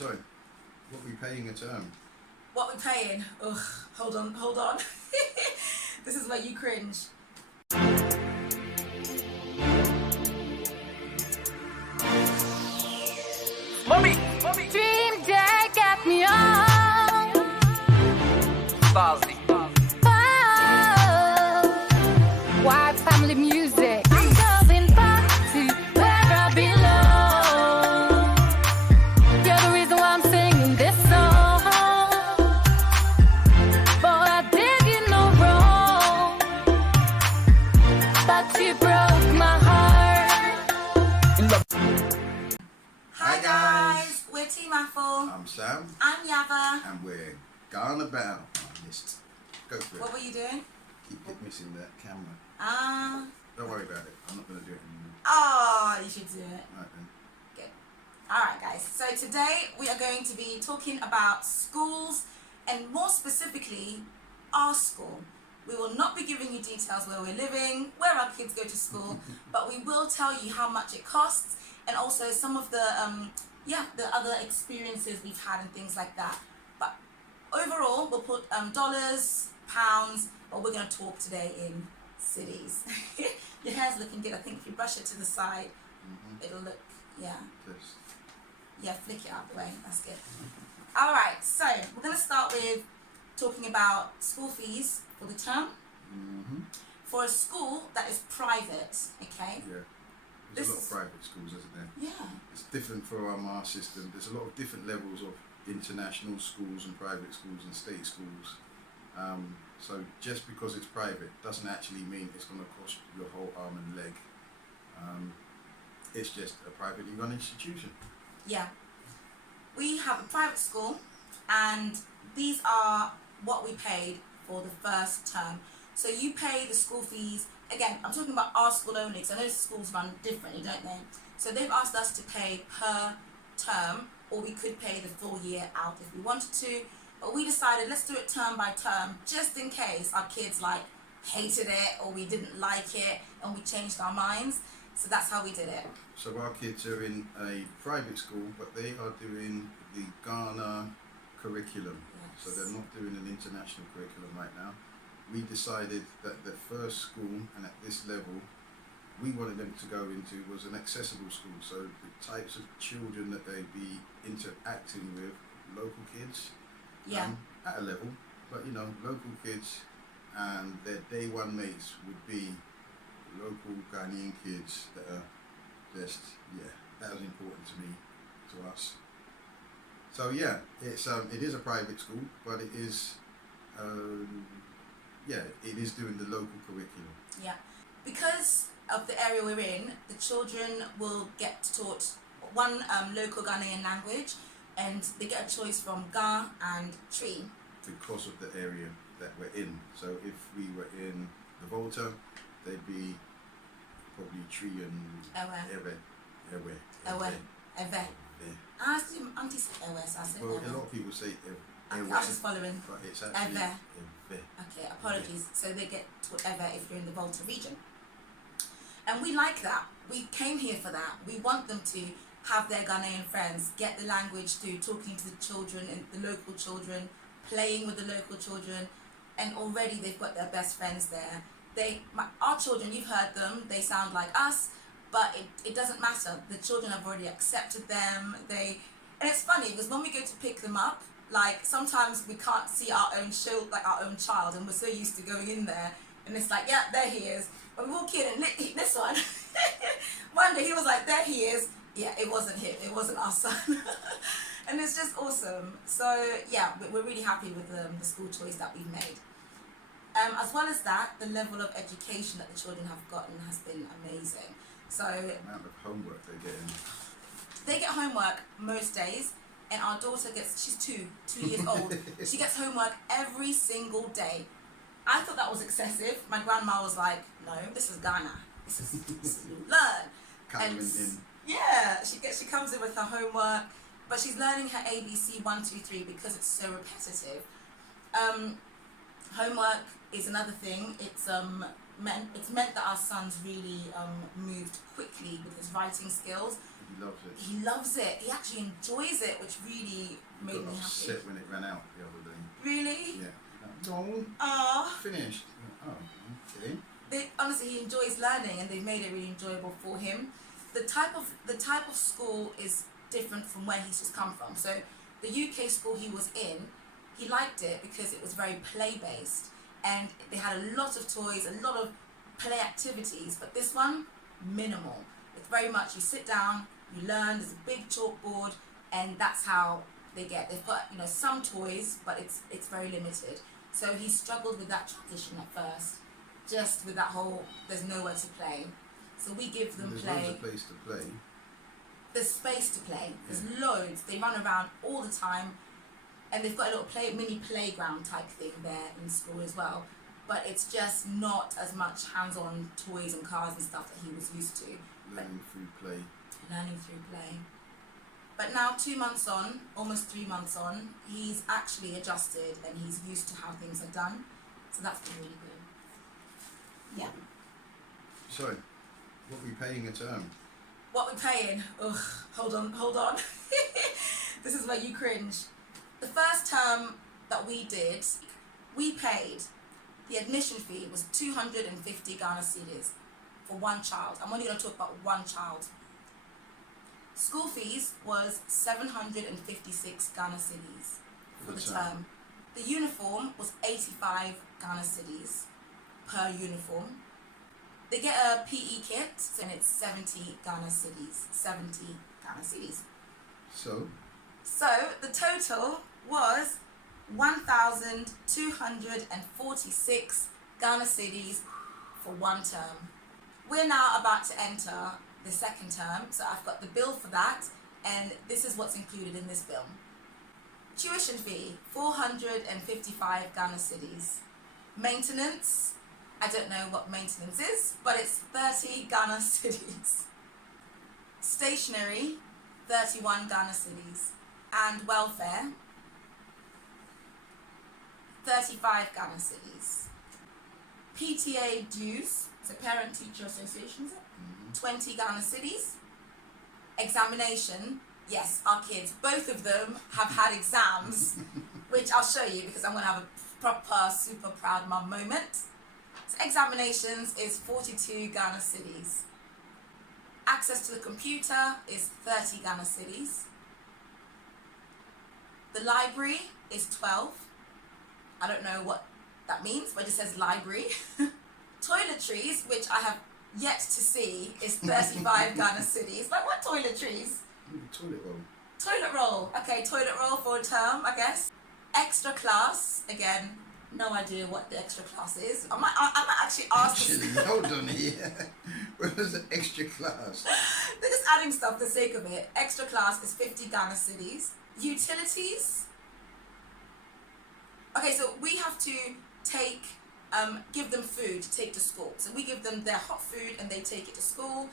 So, what are we paying a term? What we're paying? Ugh, hold on. This is where you cringe. Mommy! Dream day got me on. Starzy. Oh, white family music. I'm going back to where I belong. You're the reason why I'm singing this song. Boy, I did you no wrong, but you broke my heart. Hi guys, we're Team Apple. I'm Sam, I'm Yava. and we're gone about. I missed. Go for it. What were you doing? Keep missing that camera. Ah. Don't worry about it. I'm not going to do it anymore. Oh, you should do it. Right then. Good. Alright guys, so today we are going to be talking about schools and more specifically our school. We will not be giving you details where we're living, where our kids go to school, but we will tell you how much it costs and also some of the other experiences we've had and things like that. But overall, we'll put dollars, pounds, but we're going to talk today in cities. Your hair's looking good. I think if you brush it to the side, it'll look, Just. yeah, flick it out the way. That's good. All right, so we're going to start with talking about school fees for the term for a school that is private, okay? Yeah. There's a lot of private schools, isn't there? Yeah. It's different for our system. There's a lot of different levels of international schools and private schools and state schools. So just because it's private doesn't actually mean it's going to cost your whole arm and leg. It's just a privately run institution. Yeah. We have a private school and these are what we paid for the first term. So you pay the school fees. Again, I'm talking about our school only because I know schools run differently, don't they? So they've asked us to pay per term, or we could pay the full year out if we wanted to. But we decided let's do it term by term, just in case our kids hated it or we didn't like it and we changed our minds. So that's how we did it. So our kids are in a private school, but they are doing the Ghana curriculum. Yes. So they're not doing an international curriculum right now. We decided that the first school, and at this level, we wanted them to go into was an accessible school. So the types of children that they'd be interacting with, local kids, at a level, but local kids, and their day one mates would be local Ghanaian kids that are just, that was important to me, to us. So it is a private school, but it is, it is doing the local curriculum. Yeah, because of the area we're in, the children will get taught one local Ghanaian language, and they get a choice from Ga and Tree. Because of the area that we're in. So if we were in the Volta, they'd be probably Tree and Ewe. I see Auntie said Ewe, so I said Well, Ewe. a lot of people say Ewe. I was just following. But it's actually Ewe. Ewe. Okay, apologies. So they get taught Ewe if you're in the Volta region. And we like that. We came here for that. We want them to have their Ghanaian friends, get the language through talking to the children and the local children, playing with the local children, and already they've got their best friends there. Our children, you've heard them, they sound like us, but it doesn't matter. The children have already accepted them. And it's funny because when we go to pick them up, sometimes we can't see our own child, and we're so used to going in there, and it's like, yeah, there he is. But we walk in and this one, one day he was like, there he is. Yeah, it wasn't him. It wasn't our son. And it's just awesome. So yeah, we're really happy with the school choice that we've made. As well as that, the level of education that the children have gotten has been amazing. So The amount of homework they're getting. they get homework most days, and our daughter she's two years old. She gets homework every single day. I thought that was excessive. My grandma was like, no, this is Ghana. This is you learn. Yeah, she comes in with her homework, but she's learning her ABC 1, 2, 3 because it's so repetitive. Homework is another thing. It's meant that our son's really moved quickly with his writing skills. He loves it. He loves it. He actually enjoys it, which really made Got me happy. upset when it ran out the other day. Really? Yeah. No. Ah. Finished. Oh, okay. Honestly, he enjoys learning, and they've made it really enjoyable for him. The type of school is different from where he's just come from. So the UK school he was in, he liked it because it was very play based, and they had a lot of toys, a lot of play activities. But this one, minimal. It's very much you sit down, you learn. There's a big chalkboard, and that's how they get. They've got some toys, but it's very limited. So he struggled with that transition at first, just with that whole there's nowhere to play. So we give them There's play. loads of place to play. There's space to play. There's loads. They run around all the time, and they've got a little mini playground type thing there in school as well. But it's just not as much hands-on toys and cars and stuff that he was used to. Learning through play. Learning through play. But now 2 months on, almost 3 months on, he's actually adjusted and he's used to how things are done. So that's been really good. Yeah. So, what are we paying a term? What we're paying? Ugh, hold on. This is where you cringe. The first term that we did, we paid, the admission fee was 250 Ghana cedis for one child. I'm only going to talk about one child. School fees was 756 Ghana cedis for the term. The uniform was 85 Ghana cedis per uniform. They get a PE kit, and it's 70 Ghana cedis. 70 Ghana cedis. So the total was 1,246 Ghana cedis for one term. We're now about to enter the second term, so I've got the bill for that, and this is what's included in this bill. Tuition fee, 455 Ghana cedis. Maintenance, I don't know what maintenance is, but it's 30 Ghana cedis. Stationery, 31 Ghana cedis. And welfare, 35 Ghana cedis. PTA dues, so Parent Teacher Association, 20 Ghana cedis. Examination, yes, our kids, both of them have had exams, which I'll show you because I'm going to have a proper super proud mum moment. So examinations is 42 Ghana cedis. Access to the computer is 30 Ghana cedis. The library is 12. I don't know what that means, but it says library. Toiletries, which I have yet to see, is 35 Ghana cedis. Like, what toiletries? Toilet roll. Toilet roll. Okay, toilet roll for a term, I guess. Extra class, again, no idea what the extra class is. I might actually ask. Actually, hold on here. What is an extra class? They're just adding stuff for the sake of it. Extra class is 50 Ghana cedis. Utilities. Okay, so we have to give them food to take to school. So we give them their hot food and they take it to school,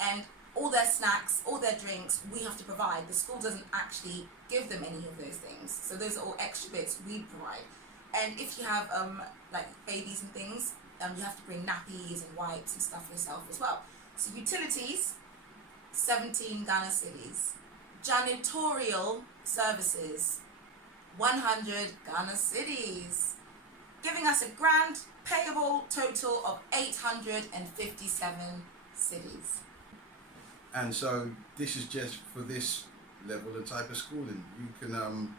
and all their snacks, all their drinks, we have to provide. The school doesn't actually give them any of those things. So those are all extra bits we provide. And if you have like babies and things, you have to bring nappies and wipes and stuff yourself as well. So utilities, 17 Ghana cedis. Janitorial services, 100 Ghana cedis, giving us a grand payable total of 857 cedis. And so this is just for this level and type of schooling. You can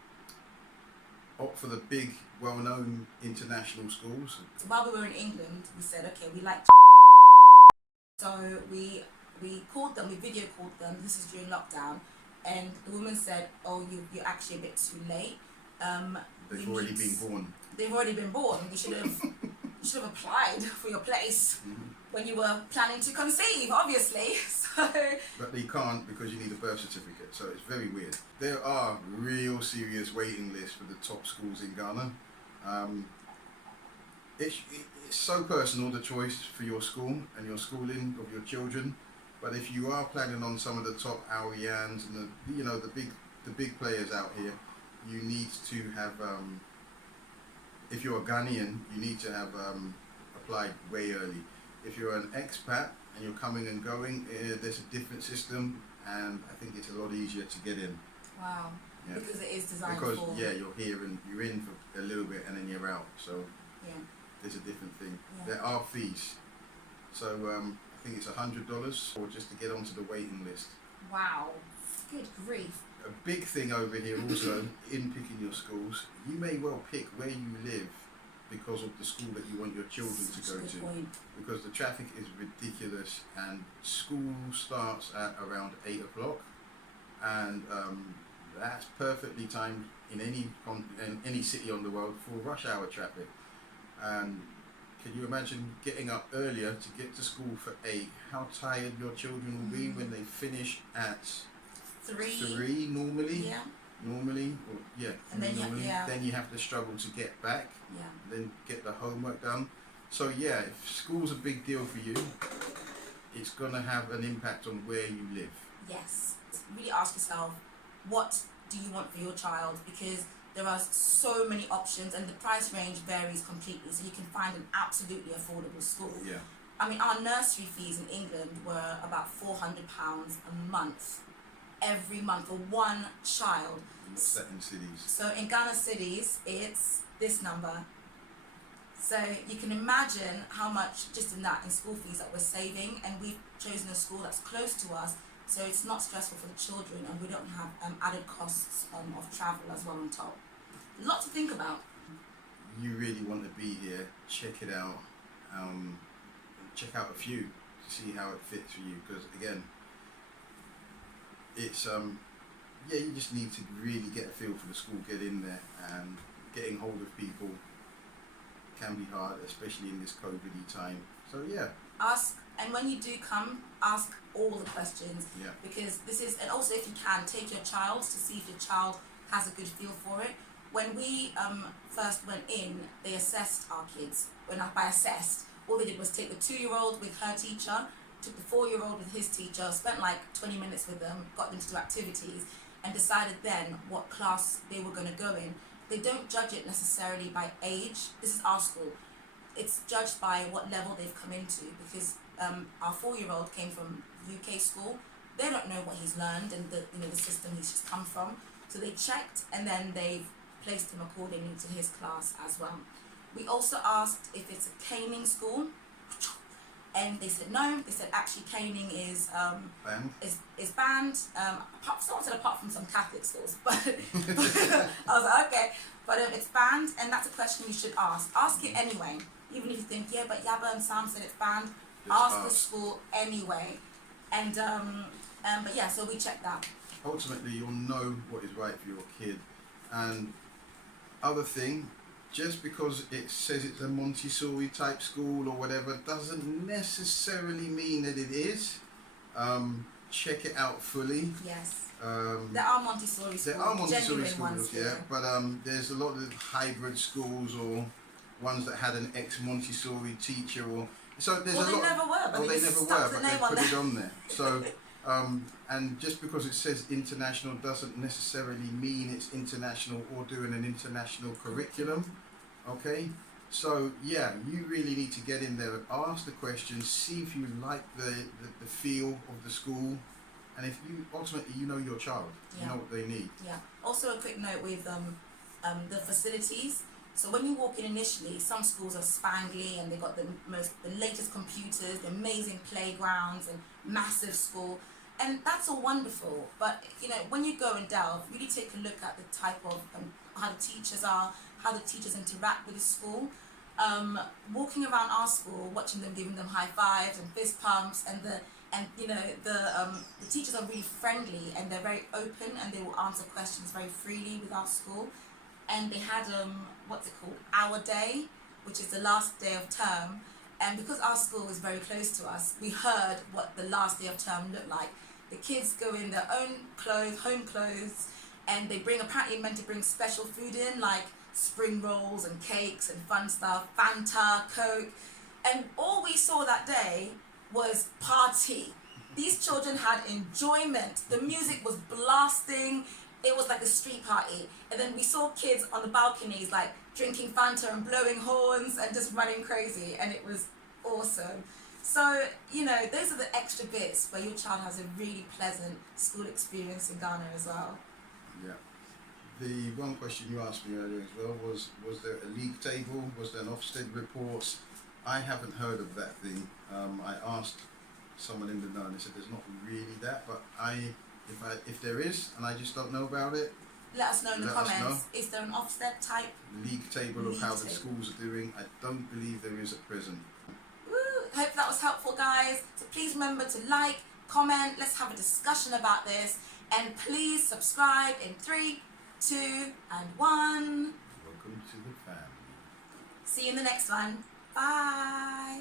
opt for the big, well-known international schools. So while we were in England, we said, okay, we like. So we called them, we video called them. This is during lockdown, and the woman said, "Oh, you're actually a bit too late. They've already been born. They've already been born. You should have applied for your place when you were planning to conceive, obviously." So. But they can't because you need a birth certificate. So it's very weird. There are real serious waiting lists for the top schools in Ghana. It's so personal, the choice for your school and your schooling of your children. But if you are planning on some of the top Aoyans and the big players out here, you need to have if you're a Ghanaian, you need to have applied way early. If you're an expat and you're coming and going, there's a different system. and I think it's a lot easier to get in. Wow. Yeah. Because it is designed Because for. yeah, you're here and you're in for a little bit and then you're out. So Yeah. there's a different thing. Yeah. There are fees. So I think it's $100 or just to get onto the waiting list. Wow. Good grief. A big thing over here also in picking your schools, you may well pick where you live because of the school that you want your children Such to a go good to. point. Because the traffic is ridiculous and school starts at around 8 o'clock and that's perfectly timed in any city on the world for rush hour traffic. And can you imagine getting up earlier to get to school for 8? How tired your children will be when they finish at 3 normally? Yeah. Normally, or yeah, And then normally. yeah. Then you have to struggle to get back, Yeah. then get the homework done. So yeah, if school's a big deal for you, it's gonna have an impact on where you live. Yes. Really ask yourself, what do you want for your child? Because there are so many options and the price range varies completely, so you can find an absolutely affordable school. Yeah. I mean, our nursery fees in England were about £400 a month, every month for one child. What's that in cities? So in Ghana cities, it's this number. So you can imagine how much just in school fees that we're saving, and we've chosen a school that's close to us, so it's not stressful for the children, and we don't have added costs of travel as well on top. A lot to think about. You really want to be here, check it out. Check out a few to see how it fits for you, because again, it's you just need to really get a feel for the school, get in there, and getting hold of people can be hard, especially in this COVID-y time. So yeah. Ask, and when you do come, ask all the questions. Yeah. Because this is, and also if you can, take your child to see if your child has a good feel for it. When we first went in, they assessed our kids. By assessed, all they did was take the 2-year-old with her teacher, took the 4-year-old with his teacher, spent like 20 minutes with them, got them to do activities, and decided then what class they were going to go in. They don't judge it necessarily by age. This is our school. It's judged by what level they've come into, because our 4-year-old came from UK school. They don't know what he's learned and the system he's just come from. So they checked, and then they've placed him accordingly to his class as well. We also asked if it's a caning school, and they said no. They said actually caning is Banned? is banned. Someone said apart from some Catholic schools, but I was like okay, but it's banned, and that's a question you should ask. Ask it anyway, even if you think yeah, but Yaba and Sam said it's banned. Ask the school anyway, and but yeah, so we checked that. Ultimately, you'll know what is right for your kid. And other thing, just because it says it's a Montessori type school or whatever doesn't necessarily mean that it is. Check it out fully. Yes. There are Montessori schools. There are Montessori genuine ones, schools, yeah, but there's a lot of hybrid schools or ones that had an ex-Montessori teacher, or so there's well, a they lot. never were, but Well, they they never stuck were, the but they name on put there. it on there. So, and just because it says international doesn't necessarily mean it's international or doing an international curriculum. Okay, so yeah, you really need to get in there and ask the questions, see if you like the feel of the school, and if you ultimately you know your child, you know what they need. Yeah. Also, a quick note with the facilities. So when you walk in initially, some schools are spangly and they've got the latest computers, the amazing playgrounds, and massive school, and that's all wonderful. But when you go and delve, really take a look at the type of how the teachers are, how the teachers interact with the school. Walking around our school, watching them, giving them high fives and fist pumps, and the teachers are really friendly and they're very open and they will answer questions very freely with our school. And they had our day, which is the last day of term, and because our school is very close to us, we heard what the last day of term looked like. The kids go in their own clothes, home clothes, and they apparently meant to bring special food in, like spring rolls and cakes and fun stuff, Fanta, Coke, and all we saw that day was party. These children had enjoyment. The music was blasting. It was like a street party. And then we saw kids on the balconies like drinking Fanta and blowing horns and just running crazy, and it was awesome. So, you know, those are the extra bits where your child has a really pleasant school experience in Ghana as well. Yeah. The one question you asked me earlier as well was there a league table? Was there an Ofsted reports? I haven't heard of that thing. I asked someone in the know and they said there's not really that, but if there is and I just don't know about it, let us know in the let us comments. Is there an Ofsted type league table of League how the table. schools are doing? I don't believe there is at present. Woo! Hope that was helpful, guys. So please remember to like, comment, let's have a discussion about this, and please subscribe in 3, 2, and 1. Welcome to the family. See you in the next one. Bye.